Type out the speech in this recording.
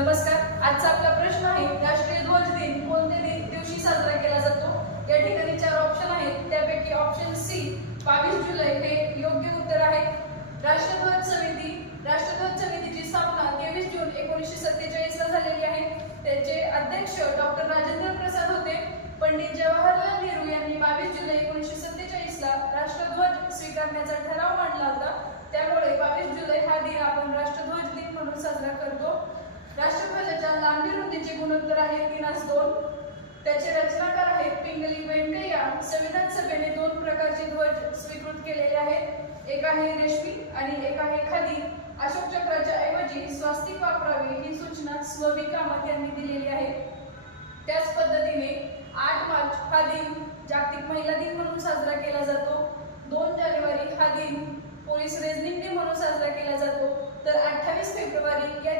नमस्कार. आजचा आपला प्रश्न आहे राष्ट्रीय ध्वज दिन कोणत्या दिन दिवशी साजरा केला जातो? या ठिकाणी चार ऑप्शन आहेत. त्यापैकी ऑप्शन सी बावीस जुलै हे योग्य उत्तर आहे. राष्ट्रध्वज समिती राष्ट्रध्वज समितीची स्थापना तेवीस जून एकोणीसशे सत्तेचाळीस ला झालेली आहे. त्याचे अध्यक्ष डॉक्टर राजेंद्र प्रसाद होते. पंडित जवाहरलाल नेहरू यांनी बावीस जुलै एकोणीसशे सत्तेचाळीस ला राष्ट्रध्वज स्वीकारण्याचा ठराव मांडला होता त्यामुळे बावीस जुलै हा दिन आपण राष्ट्रध्वज दिन म्हणून साजरा करतो राष्ट्रध्वजाच्या लांबी रुंदीचे गुणोत्तर आहे तीनास दोन. त्याचे रचनाकार आहेत पिंगली व्यंकय्या संविधान सभेने दोन प्रकारचे ध्वज स्वीकृत केलेले आहेत. एक आहे रेशमी आणि एक आहे खादी. अशोक चक्राच्या ऐवजी स्वास्तिक वापरावे ही सूचना स्ववी कामत यांनी दिलेली आहे. त्याच पद्धतीने आठ मार्च हा दिन जागतिक महिला दिन म्हणून साजरा केला जातो.